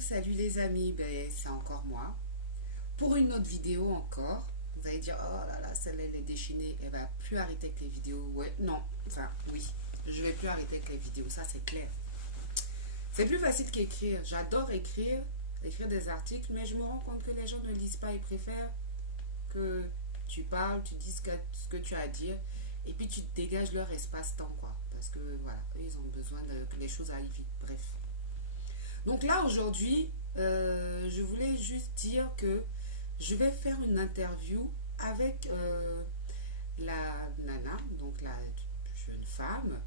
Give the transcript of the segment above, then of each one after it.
salut les amis, ben, c'est encore moi. Pour une autre vidéo encore, vous allez dire, oh là là, celle-là elle est déchaînée, elle va plus arrêter avec les vidéos. Ouais, non, enfin oui, je vais plus arrêter avec les vidéos, ça c'est clair. C'est plus facile qu'écrire. J'adore écrire des articles, mais je me rends compte que les gens ne lisent pas, ils préfèrent que tu parles, tu dis ce que tu as à dire, et puis tu dégages leur espace-temps, quoi. Parce que voilà, eux, ils ont besoin que les choses aillent vite. Bref. Donc là, aujourd'hui, je voulais juste dire que je vais faire une interview avec la nana, donc la jeune femme,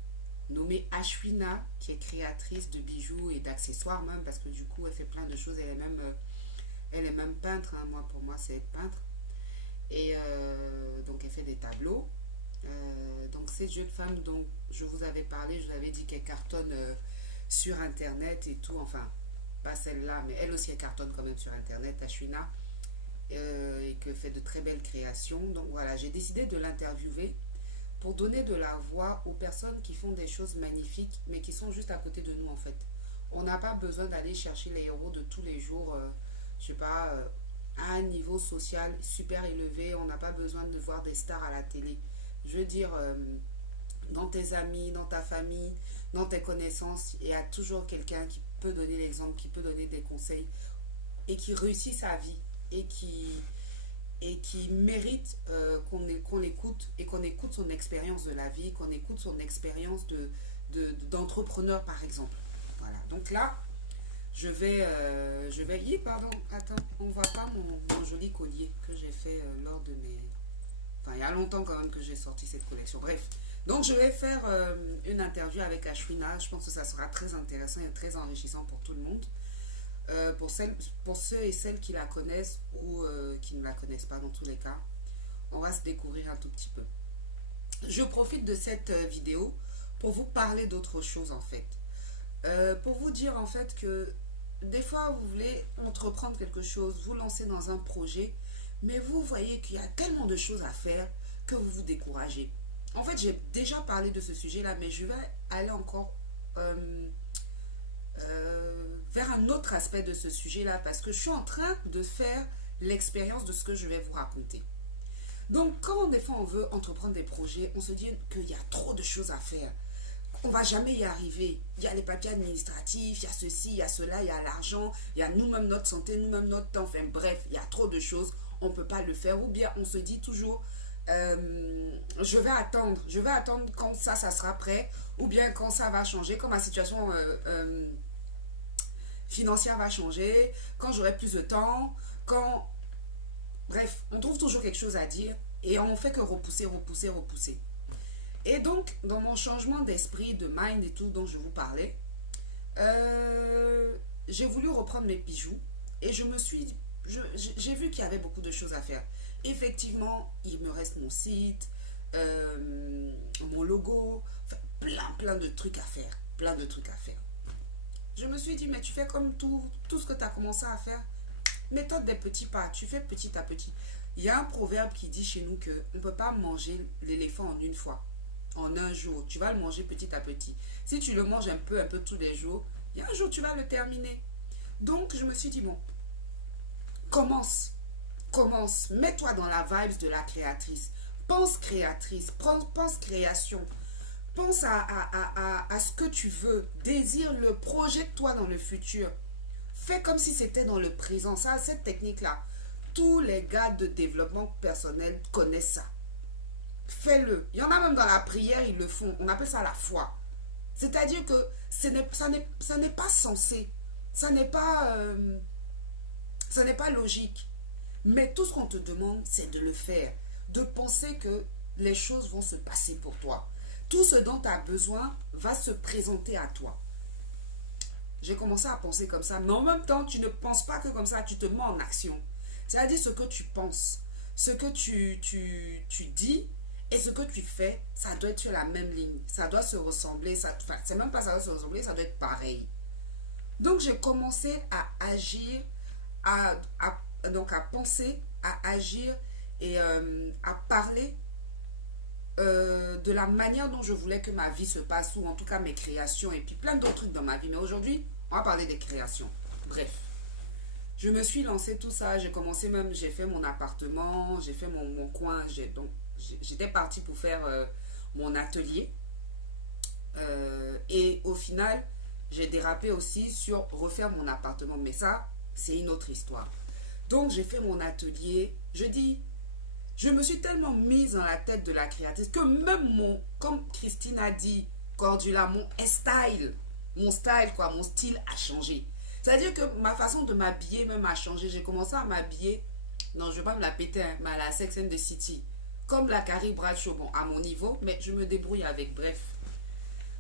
nommée Ashwina, qui est créatrice de bijoux et d'accessoires même, parce que du coup, elle fait plein de choses. Elle est même peintre, hein. Moi, pour moi, c'est peintre. Et donc, elle fait des tableaux. Donc, cette jeune femme dont je vous avais parlé, je vous avais dit qu'elle cartonne sur Internet et tout. Enfin, pas celle-là, mais elle aussi, elle cartonne quand même sur Internet, Ashwina, et que fait de très belles créations. Donc, voilà, j'ai décidé de l'interviewer pour donner de la voix aux personnes qui font des choses magnifiques, mais qui sont juste à côté de nous, en fait. On n'a pas besoin d'aller chercher les héros de tous les jours, je sais pas, à un niveau social super élevé. On n'a pas besoin de voir des stars à la télé. Je veux dire, dans tes amis, dans ta famille, dans tes connaissances, il y a toujours quelqu'un qui peut donner l'exemple, qui peut donner des conseils et qui réussit sa vie et qui mérite qu'on écoute et qu'on écoute son expérience de la vie, qu'on écoute son expérience d'entrepreneur par exemple. Voilà, donc là, pardon, attends, on voit pas mon joli collier que j'ai fait lors de mes... Enfin, il y a longtemps quand même que j'ai sorti cette collection. Bref, donc je vais faire une interview avec Ashwina. Je pense que ça sera très intéressant et très enrichissant pour tout le monde. Pour ceux et celles qui la connaissent ou qui ne la connaissent pas dans tous les cas, on va se découvrir un tout petit peu. Je profite de cette vidéo pour vous parler d'autre chose en fait. Pour vous dire en fait que des fois vous voulez entreprendre quelque chose, vous lancer dans un projet, mais vous voyez qu'il y a tellement de choses à faire que vous vous découragez. En fait, j'ai déjà parlé de ce sujet-là, mais je vais aller encore vers un autre aspect de ce sujet-là parce que je suis en train de faire l'expérience de ce que je vais vous raconter. Donc, quand des fois on veut entreprendre des projets, on se dit qu'il y a trop de choses à faire. On ne va jamais y arriver. Il y a les papiers administratifs, il y a ceci, il y a cela, il y a l'argent, il y a nous-mêmes notre santé, nous-mêmes notre temps. Enfin bref, il y a trop de choses. On ne peut pas le faire. Ou bien on se dit toujours, je vais attendre quand ça sera prêt. Ou bien quand ça va changer, quand ma situation financière va changer, quand j'aurai plus de temps, quand... Bref, on trouve toujours quelque chose à dire et on ne fait que repousser, repousser, repousser. Et donc, dans mon changement d'esprit, de mind et tout dont je vous parlais, j'ai voulu reprendre mes bijoux et j'ai vu qu'il y avait beaucoup de choses à faire. Effectivement, il me reste mon site, mon logo, enfin, plein de trucs à faire, plein de trucs à faire. Je me suis dit, mais tu fais comme tout ce que tu as commencé à faire. Méthode des petits pas, tu fais petit à petit. Il y a un proverbe qui dit chez nous qu'on ne peut pas manger l'éléphant en une fois, en un jour. Tu vas le manger petit à petit. Si tu le manges un peu tous les jours, il y a un jour tu vas le terminer. Donc je me suis dit, bon, commence, mets-toi dans la vibe de la créatrice, pense création. Pense à ce que tu veux, désire-le, projette-toi dans le futur. Fais comme si c'était dans le présent. Ça, cette technique-là, tous les gars de développement personnel connaissent ça. Fais-le. Il y en a même dans la prière, ils le font. On appelle ça la foi. C'est-à-dire que ça n'est pas sensé. Ça n'est pas logique. Mais tout ce qu'on te demande, c'est de le faire. De penser que les choses vont se passer pour toi. Tout ce dont tu as besoin va se présenter à toi. J'ai commencé à penser comme ça, mais en même temps, tu ne penses pas que comme ça, tu te mets en action. C'est-à-dire ce que tu penses, ce que tu dis et ce que tu fais, ça doit être sur la même ligne. Ça doit se ressembler, enfin, c'est même pas ça doit se ressembler, ça doit être pareil. Donc, j'ai commencé à agir, donc à penser, à agir et à parler de la manière dont je voulais que ma vie se passe, ou en tout cas mes créations, et puis plein d'autres trucs dans ma vie. Mais aujourd'hui, on va parler des créations. Bref. Je me suis lancé tout ça, j'ai commencé même, j'ai fait mon appartement, j'ai fait mon coin, donc j'étais partie pour faire mon atelier. Et au final, j'ai dérapé aussi sur refaire mon appartement, mais ça, c'est une autre histoire. Donc j'ai fait mon atelier, je me suis tellement mise dans la tête de la créatrice que même comme Christine a dit, Cordula, mon style quoi, mon style a changé. C'est-à-dire que ma façon de m'habiller même a changé. J'ai commencé à m'habiller, non, je ne vais pas me la péter, hein, mais à la Sex and the City. Comme la Carrie Bradshaw, bon, à mon niveau, mais je me débrouille avec, bref.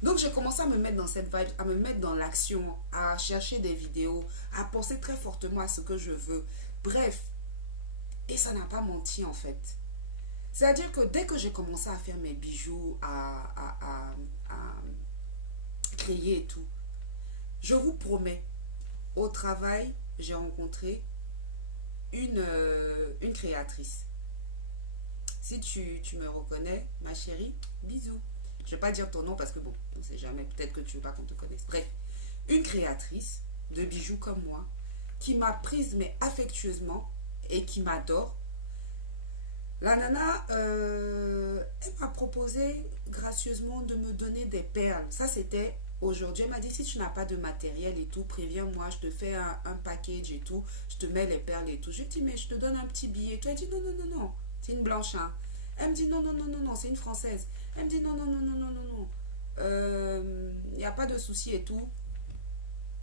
Donc j'ai commencé à me mettre dans cette vibe, à me mettre dans l'action, à chercher des vidéos, à penser très fortement à ce que je veux. Bref, et ça n'a pas menti en fait. C'est-à-dire que dès que j'ai commencé à faire mes bijoux, à créer et tout, je vous promets, au travail, j'ai rencontré une créatrice. Si tu me reconnais, ma chérie, bisous. Je ne vais pas dire ton nom parce que bon, on ne sait jamais, peut-être que tu ne veux pas qu'on te connaisse. Bref, une créatrice de bijoux comme moi, qui m'a prise mais affectueusement et qui m'adore. La nana, elle m'a proposé gracieusement de me donner des perles. Ça, c'était aujourd'hui. Elle m'a dit, si tu n'as pas de matériel et tout, préviens-moi, je te fais un package et tout. Je te mets les perles et tout. Je lui ai dit, mais je te donne un petit billet. Elle dit, non, non, non, non. C'est une blanche, hein. Elle me dit, non, non, non, non, non, c'est une française. Elle me dit, non, non, non, non, non, non, non. Il n'y a pas de souci et tout.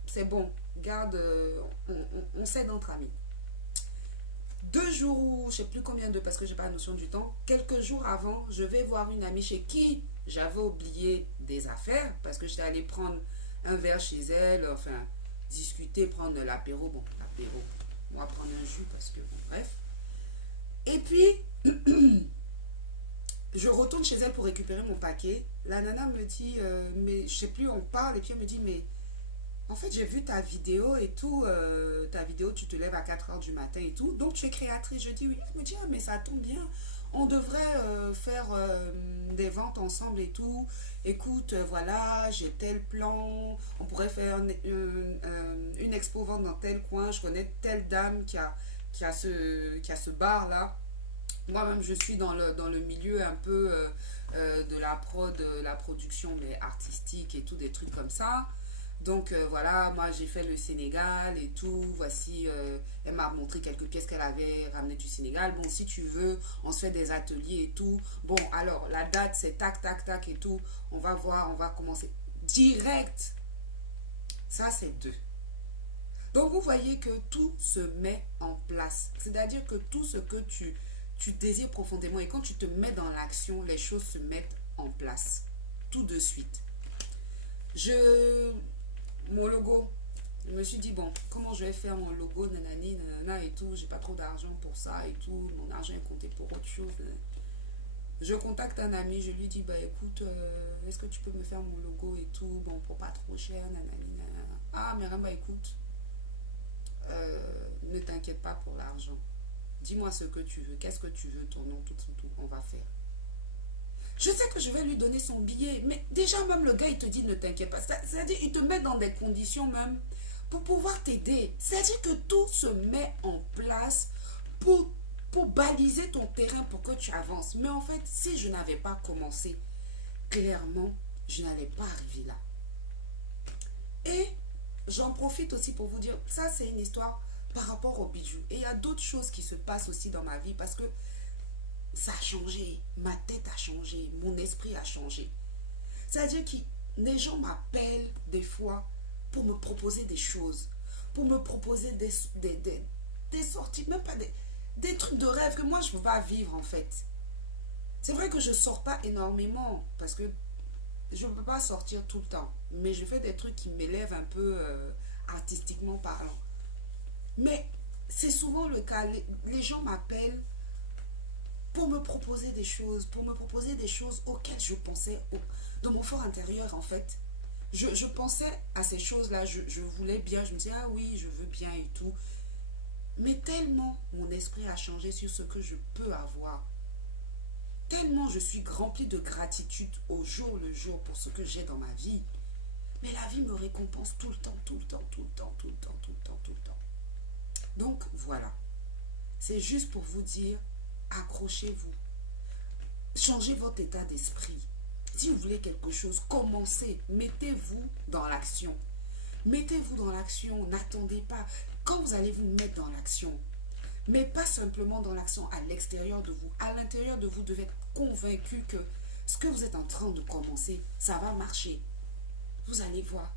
C'est bon. Garde, on s'aide entre amis. 2 jours ou je sais plus combien de, parce que j'ai pas la notion du temps, quelques jours avant, je vais voir une amie chez qui j'avais oublié des affaires parce que j'étais allée prendre un verre chez elle, enfin discuter, prendre l'apéro, bon l'apéro, on va prendre un jus parce que bon bref. Et puis je retourne chez elle pour récupérer mon paquet. La nana me dit mais je sais plus, on parle et puis elle me dit mais en fait, j'ai vu ta vidéo et tout. Ta vidéo, tu te lèves à 4h du matin et tout. Donc, tu es créatrice. Je dis oui. Elle me dit, ah, mais ça tombe bien. On devrait faire des ventes ensemble et tout. Écoute, voilà, j'ai tel plan. On pourrait faire une expo-vente dans tel coin. Je connais telle dame qui a ce bar-là. Moi-même, je suis dans le milieu un peu de la production, mais artistique et tout, des trucs comme ça. Donc voilà, moi j'ai fait le Sénégal et tout. Voici, elle m'a montré quelques pièces qu'elle avait ramenées du Sénégal. Bon, si tu veux, on se fait des ateliers et tout. Bon, alors la date c'est tac, tac, tac et tout. On va voir, on va commencer direct. Ça c'est 2. Donc vous voyez que tout se met en place. C'est-à-dire que tout ce que tu désires profondément et quand tu te mets dans l'action, les choses se mettent en place. Tout de suite. Mon logo, je me suis dit, bon, comment je vais faire mon logo, nanani, nanana et tout, j'ai pas trop d'argent pour ça et tout, mon argent est compté pour autre chose. Je contacte un ami, je lui dis, bah écoute, est-ce que tu peux me faire mon logo et tout, bon, pour pas trop cher, nanani, nanana. Ah, mais bah écoute, ne t'inquiète pas pour l'argent. Dis-moi ce que tu veux, qu'est-ce que tu veux, ton nom, tout, on va faire. Je sais que je vais lui donner son billet, mais déjà même le gars, il te dit ne t'inquiète pas. C'est-à-dire, il te met dans des conditions même pour pouvoir t'aider. C'est-à-dire que tout se met en place pour baliser ton terrain pour que tu avances. Mais en fait, si je n'avais pas commencé, clairement, je n'allais pas arriver là. Et j'en profite aussi pour vous dire, ça c'est une histoire par rapport aux bijoux. Et il y a d'autres choses qui se passent aussi dans ma vie parce que ça a changé, ma tête a changé, mon esprit a changé. C'est-à-dire que les gens m'appellent des fois pour me proposer des choses, pour me proposer des sorties, même pas des trucs de rêve que moi je ne peux pas vivre en fait. C'est vrai que je ne sors pas énormément parce que je ne peux pas sortir tout le temps, mais je fais des trucs qui m'élèvent un peu artistiquement parlant. Mais c'est souvent le cas, les gens m'appellent pour me proposer des choses, auxquelles je pensais de mon fort intérieur en fait. Je pensais à ces choses-là, je voulais bien, je me disais ah oui, je veux bien et tout. Mais tellement mon esprit a changé sur ce que je peux avoir. Tellement je suis remplie de gratitude au jour le jour pour ce que j'ai dans ma vie. Mais la vie me récompense tout le temps, tout le temps, tout le temps, tout le temps, tout le temps, Donc voilà, c'est juste pour vous dire, accrochez-vous, changez votre état d'esprit. Si vous voulez quelque chose, commencez, mettez-vous dans l'action. Mettez-vous dans l'action, n'attendez pas. Quand vous allez vous mettre dans l'action, mais pas simplement dans l'action à l'extérieur de vous, à l'intérieur de vous, devez être convaincu que ce que vous êtes en train de commencer, ça va marcher. Vous allez voir,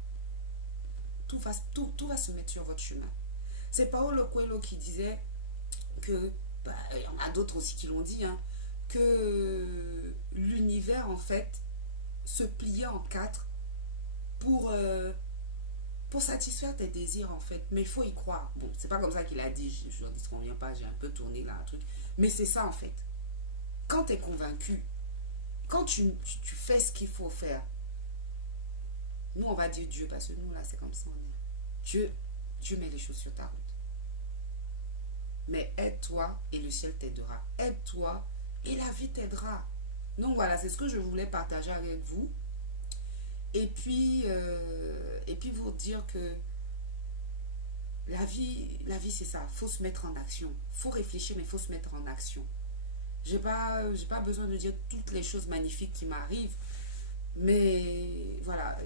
tout va se mettre sur votre chemin. C'est Paulo Coelho qui disait que, il y en a d'autres aussi qui l'ont dit, hein, que l'univers en fait se pliait en quatre pour, pour satisfaire tes désirs en fait. Mais il faut y croire. Bon, c'est pas comme ça qu'il a dit, je ne dis qu'on vient pas, j'ai un peu tourné là un truc. Mais c'est ça en fait. Quand tu es convaincu, quand tu fais ce qu'il faut faire, nous on va dire Dieu, parce que nous là c'est comme ça on dit. Dieu met les choses sur ta route. Mais aide-toi et le ciel t'aidera. Aide-toi et la vie t'aidera. Donc voilà, c'est ce que je voulais partager avec vous. Et puis vous dire que la vie c'est ça. Il faut se mettre en action. Il faut réfléchir, mais il faut se mettre en action. J'ai pas besoin de dire toutes les choses magnifiques qui m'arrivent. Mais voilà,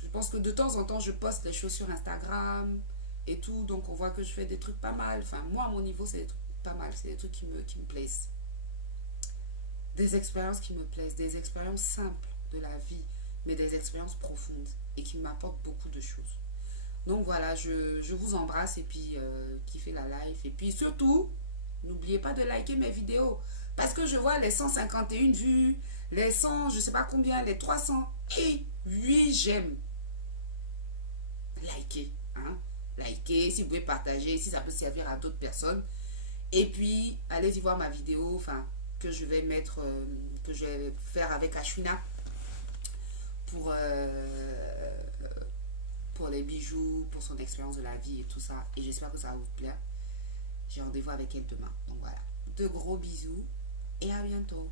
je pense que de temps en temps, je poste les choses sur Instagram et tout. Donc on voit que je fais des trucs pas mal. Enfin, moi, à mon niveau, c'est des trucs pas mal. C'est des trucs qui me plaisent. Des expériences qui me plaisent. Des expériences simples de la vie, mais des expériences profondes et qui m'apportent beaucoup de choses. Donc voilà, je vous embrasse et puis kiffez la live. Et puis surtout, n'oubliez pas de liker mes vidéos. Parce que je vois les 151 vues, les 100, je sais pas combien, les 300 et 8 j'aime. Likez, hein. Likez, si vous pouvez partager, si ça peut servir à d'autres personnes. Et puis, allez-y voir ma vidéo, enfin, que je vais mettre, que je vais faire avec Ashwina pour, pour les bijoux, pour son expérience de la vie et tout ça. Et j'espère que ça va vous plaire. J'ai rendez-vous avec elle demain. Donc voilà. De gros bisous et à bientôt.